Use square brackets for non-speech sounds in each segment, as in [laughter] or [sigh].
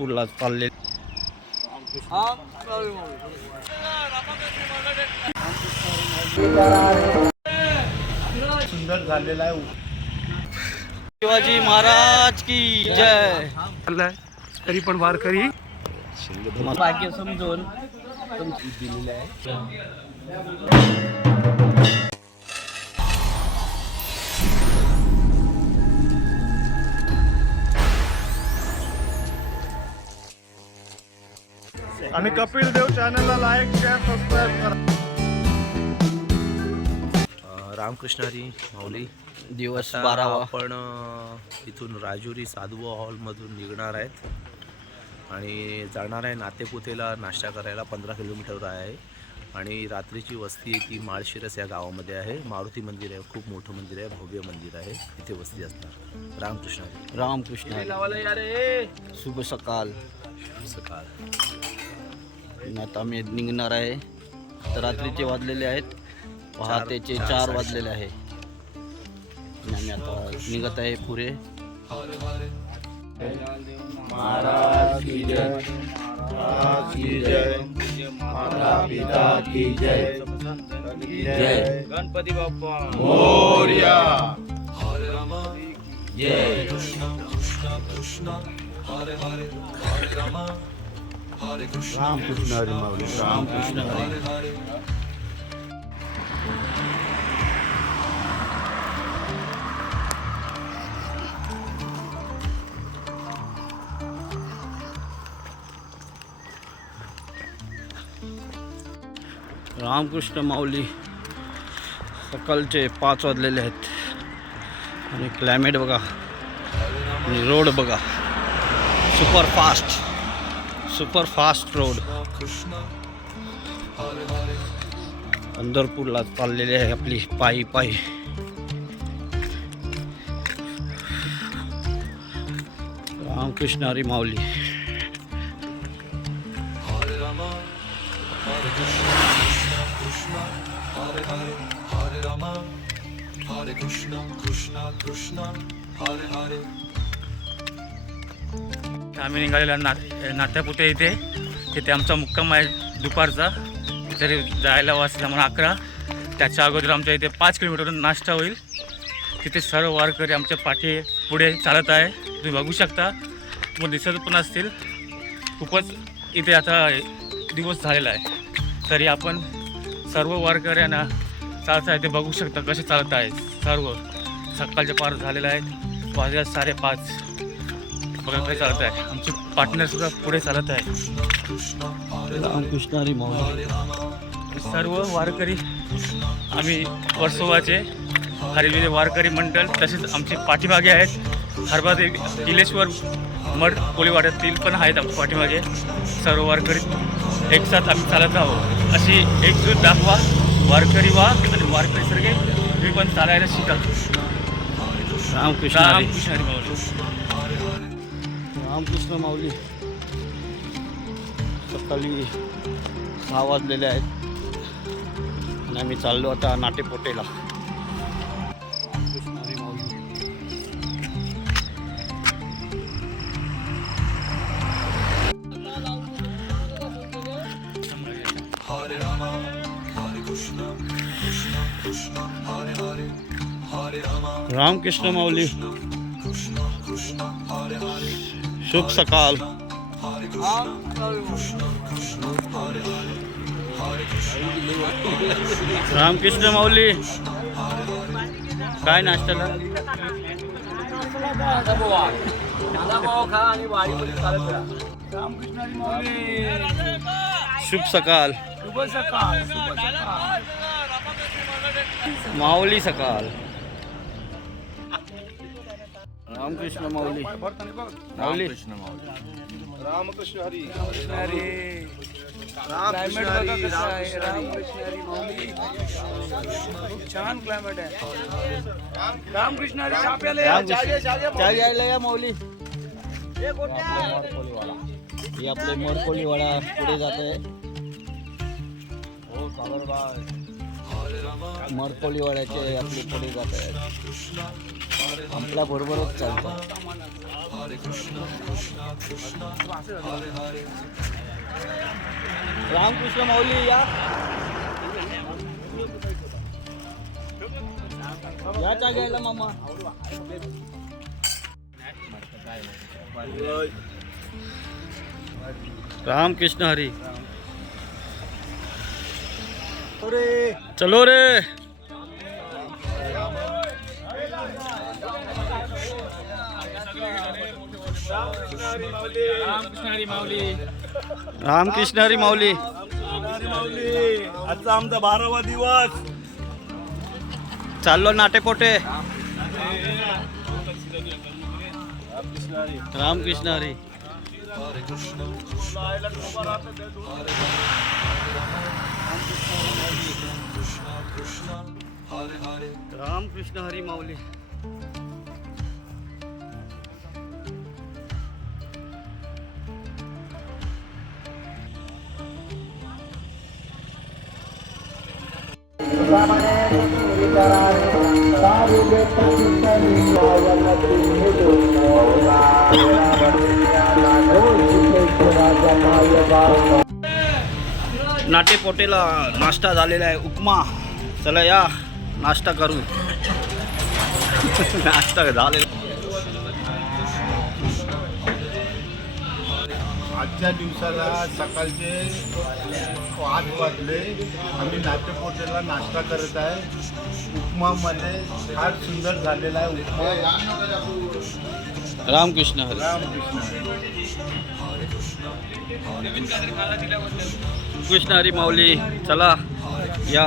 पंढरपूरला चालले. सुंदर झालेला आहे शिवाजी महाराज की जय. चाललाय. तरी पण वारकरी भाग्य समजून आणि कपिल देव चॅनलला लाईक शेअर सबस्क्राईब करा. अ, रामकृष्णारी माऊली. दिवस बारावा. आपण इथून राजुरी साधुबा हॉलमधून निघणार आहेत. आणि जाणार आहे नातेपुतेला नाश्ता करायला पंधरा किलोमीटर आहे. आणि रात्रीची वस्ती ती माळशिरस या गावामध्ये आहे. मारुती मंदिर आहे खूप मोठं मंदिर आहे भव्य मंदिर आहे. इथे वस्ती असणार. रामकृष्णारी रामकृष्ण शुभ सकाळ सकाळ आता आम्ही निघणार आहे. तर रात्रीचे वाजलेले आहेत. पहाटेचे चार वाजलेले आहे. आणि आम्ही आता निघत आहे पुढे. महाराज की जय महाराज की जय माता पिता की जय जय गणपती बाप्पा मोर्या जय रामकृष्ण हरी माऊली रामकृष्ण हरी रामकृष्ण माऊली सकाळचे पाच वाजलेले आहेत. आणि क्लायमेट बघा. आणि रोड बघा. Super fast super fast road. पंढरपूरला चाललेली आहे आपली पायी पायी. रामकृष्ण हरी माऊली. आम्ही निघालेला ना नात्यापुते इथे. तिथे आमचा मुक्काम आहे दुपारचा. तरी जायला वाजला म्हणून अकरा. त्याच्या अगोदर आमच्या इथे पाच किलोमीटर नाश्ता होईल. तिथे सर्व वारकरी आमच्या पाठी पुढे चालत आहे. तुम्ही बघू शकता. तुम्हाला दिसत पण असतील. खूपच इथे आता दिवस झालेला आहे. तरी आपण सर्व वारकऱ्यांना चालत आहे ते बघू शकता कसे चालत आहे सर्व सकाळचे पार झालेले आहेत वाजल्या साडेपाच. बघा काय चालत आहे. आमचे पार्टनर सुद्धा पुढे चालत आहे. माऊली सर्व वारकरी आम्ही वर्सोवाचे हरिविले वारकरी मंडळ तसेच आमचे पाठीमागे आहेत. हरबाद इलेश्वर मठ कोळीवाड्यातील पण आहेत आमच्या पाठीमागे. सर्व वारकरी एकसाथ आम्ही चालत आहोत. अशी एकजूट दाखवा. वारकरी व्हा आणि वारकरी सारखे तुम्ही पण चालायला शिका. रामकृष्ण रामकृष्ण. रामकृष्ण माऊली. सकाळी सहा वाजलेले आहेत. आणि आम्ही चाललो आता नाटेपोटेला. रामकृष्ण हरी माऊली. रामकृष्ण माऊली. शुभ सकाळ रामकृष्ण माऊली काय नाश्त्याला? शुभ सकाळ माऊली सकाळ रामकृष्ण माऊली माऊली रामकृष्ण हरी। क्लायमेट बघा कसं आहे रामकृष्ण हरी। माऊली खूप छान क्लायमेट आहे। रामकृष्ण हरी चहा प्यायला या. माऊली हे आपले मोरकोलीवाडा पुढे जात आहे। मरकोलीवाड्याचे आपले पुढे जात आहेत आपल्या बरोबरच चालतं. रामकृष्ण माऊली या. या चा घ्यायला मामा. रामकृष्ण हरी. चलो रे. रामकृष्ण हरी माऊली. आजचा आमचा बारावा दिवस. चाललो नाटेपोटे. रामकृष्ण हरी रामकृष्ण हरी माऊली. नाटेपोटेला नाश्ता झालेला आहे उपमा. चला या नाश्ता करू. [laughs] नाश्ता झालेला. आजच्या दिवसाला सकाळचे आठ वाजले. आम्ही नाट्यपोटेला नाश्ता करत आहे. उपमामध्ये फार सुंदर झालेला आहे उपमा. रामकृष्ण हरी. रामकृष्ण कृष्ण हरी माऊली चला या.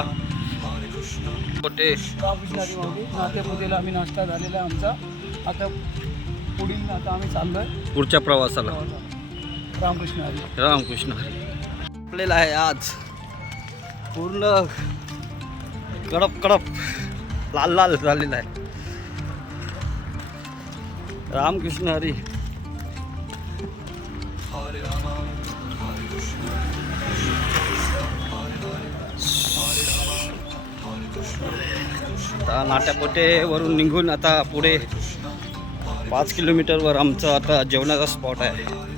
पोटे रामकृष्णारी माऊली नातेपुतेला आम्ही नाश्ता झालेला आहे आमचा. आता पुढील आता आम्ही चाललोय. पुढच्या प्रवासाला. रामकृष्ण हरी. रामकृष्ण हरी. आपलेला आहे आज पूर्ण कडप कडप लाल लाल झालेला आहे. रामकृष्ण हरी. आता नाट्यापोटेवरून निघून आता पुढे पाच किलोमीटरवर आमचं आता जेवणाचा स्पॉट आहे.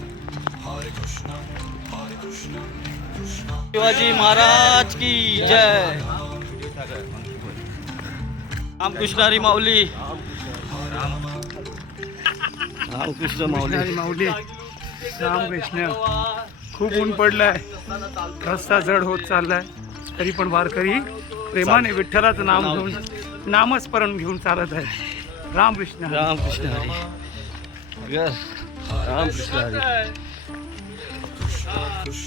शिवाजी महाराज की जय। रामकृष्ण हरी माऊली। रामकृष्ण माऊली। माऊली। रामकृष्ण। खूप ऊन पडलाय। रस्ता जड होत चाललाय। तरी पण वारकरी प्रेमाने विठ्ठलाचं नाम घेऊन नामस्मरण घेऊन चालत आहे रामकृष्ण. रामकृष्ण हरी। रामकृष्ण हरी।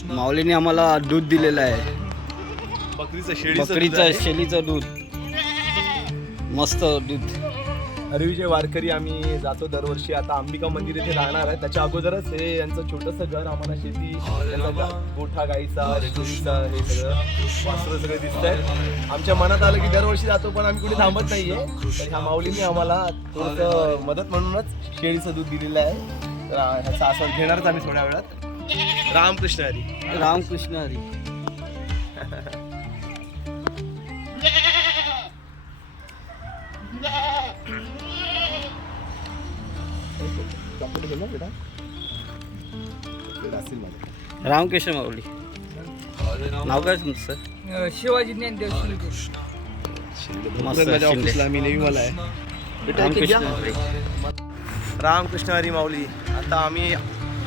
माऊलीने आम्हाला दूध दिलेलं आहे. बकरीचं बकरीचं शेलीचं दूध. मस्त दूध. अरवीचे वारकरी आम्ही जातो दरवर्षी. आता अंबिका मंदिर इथे राहणार आहे. त्याच्या अगोदरच हे यांचं छोटंसं घर आम्हाला शेती त्यांचा गा- गोठा गाईचा रेटोरीचा हे सगळं वासरं सगळे दिसत आहेत आमच्या मनात आलं की दरवर्षी जातो पण आम्ही कुठे थांबत नाहीये. तर ह्या माऊलीने आम्हाला थोडंसं मदत म्हणूनच शेळीचं दूध दिलेलं आहे. तर ह्याचा आस्वाद घेणारच आम्ही थोड्या वेळात. रामकृष्ण हरी रामकृष्ण हरी रामकृष्ण माऊली नाव काय तुमचं शिवाजी ज्ञानदेव शिंदे मस्त माझ्या शिंदे. ऑफिसला मी नेहमी मला आहे रामकृष्ण हरी रामकृष्ण हरी माऊली आता आम्ही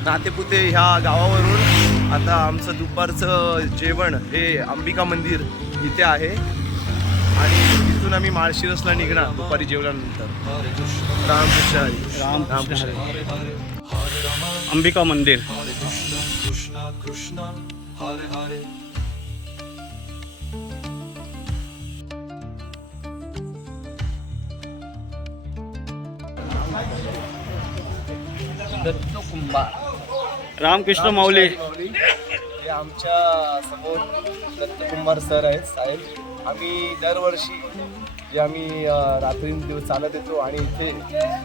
नातेपुते ह्या गावावरून आता आमचं दुपारचं जेवण हे अंबिका मंदिर इथे आहे. आणि तिथून आम्ही माळशिरसला निघणार दुपारी जेवणानंतर रामकृष्ण हरी रामकृष्ण हरी अंबिका मंदिर. रामकृष्ण माऊली. हे आमच्यासमोर दत्तकुमार सर आहेत साहेब. आम्ही दरवर्षी जे आम्ही अं, रात्रींदिवस चालत येतो आणि इथे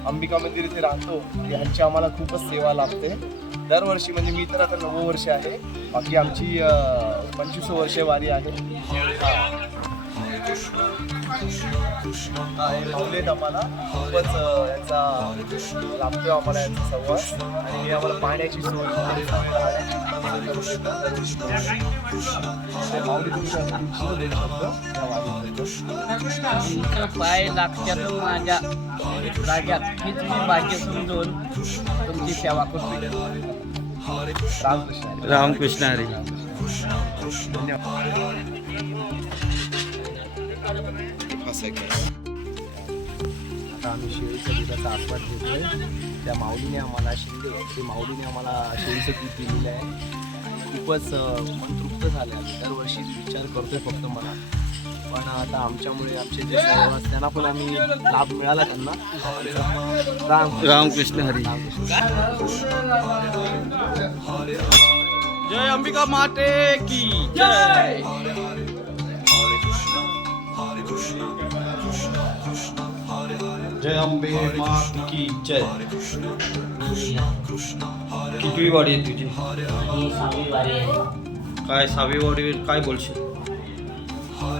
अंबिका मंदिर इथे राहतो ह्यांची आम्हाला खूपच सेवा लाभते दरवर्षी म्हणजे मी तर आता नव्वद वर्ष आहे. बाकी आमची पंचवीस वर्षे वारी आहे. हा. माऊलीत आम्हाला. खूपच अ, याचा लाभतोय आम्हाला याचा संवाद. आणि आम्हाला पाण्याची सोय पाय लागत्यात माझ्या जाग्यात हीच मी भाग्य समजून तुमची सेवा करतो रामकृष्ण रामकृष्ण हरी. आता आम्ही शेळीच्या दुधाचा आस्वाद घेतोय. त्या माऊलीने आम्हाला शिंदे ते माऊलीने आम्हाला शेळीचं दूध दिलेलं आहे. खूपच मन तृप्त झालं आहे दरवर्षी विचार करतोय फक्त मला. पण आता आमच्यामुळे आमचे जे सहवास त्यांना पण आम्ही लाभ मिळाला त्यांना. राम रामकृष्ण हरी. जय अंबिका माते की. जय! जय अंबे मात की जय। कितवी वाडी आहे तुझी? काय सहावी वाडी काय बोलशील?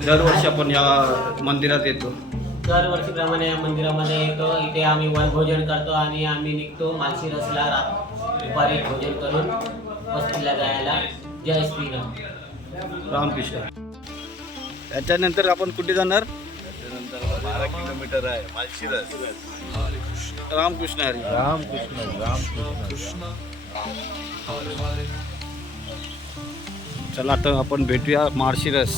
दरवर्षी आपण या मंदिरात येतो. दरवर्षीप्रमाणे या मंदिरामध्ये येतो इथे आम्ही वनभोजन करतो आणि आम्ही निघतो मालशी रसला रा- दुपारी भोजन करून वस्तीला जायला. जय श्रीराम. रामकृष्ण. त्याच्यानंतर आपण कुठे जाणार? बारा किलोमीटर आहे मालशिरस. रामकृष्ण हरी. रामकृष्ण रामकृष्ण. चला तर आपण भेटूया माळशिरस.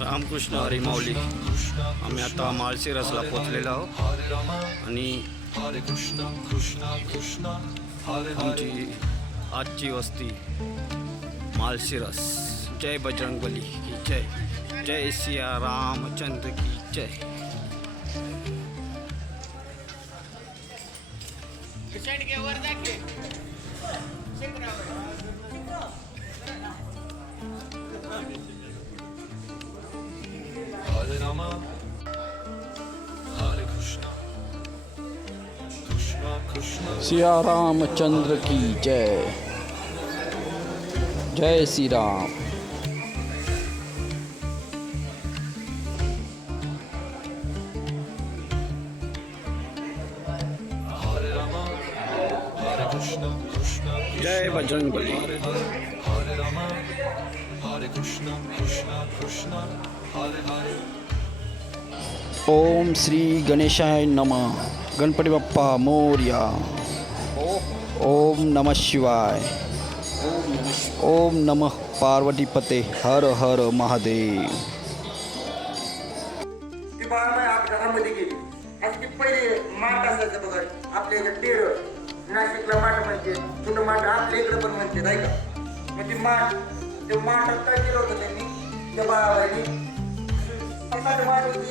रामकृष्ण हरी माऊली. आम्ही आता माळशिरसला पोचलेलो आहोत. आणि आमची आजची वस्ती माळशिरस जय बजरंगबली की जय। जय सिया रामचंद्र की जय। सिया रामचंद्र की जय। जय श्री राम जय बजरंगबली ओम श्री गणेशाय नमः। गणपती बाप्पा मोर्या. ओम नमः शिवाय. ओम नमः पार्वतीपते हर हर महादेव. ती घरामध्ये गेली. आणि ती पहिले माठ असायचं बघा. आपल्या इकडे नाशिकला माठ म्हणते. जुनं माठ आपल्या इकडे पण म्हणते नाही का? मग ती माठ ते माठात काय केलं होतं त्यांनी? त्या बाळाबाईनी? माठ होती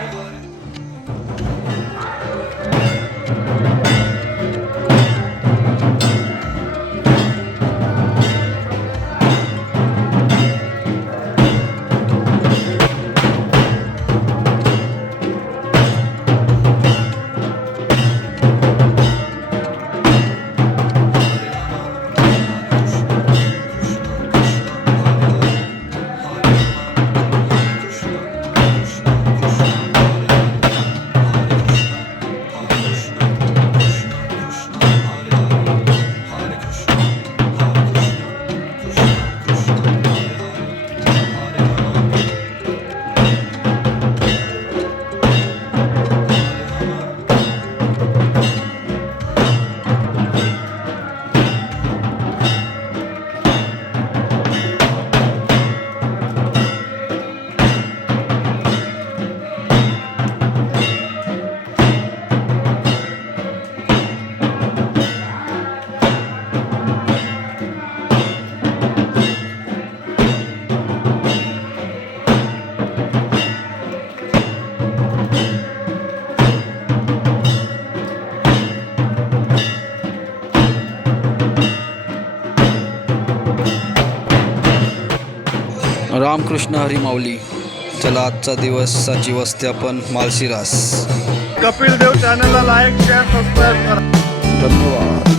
रामकृष्ण हरी माऊली. चला आजचा दिवसाची वस्ती आपण मालशिरास कपिल देव चॅनलला लाईक शेअर सबस्क्राईब करा. धन्यवाद.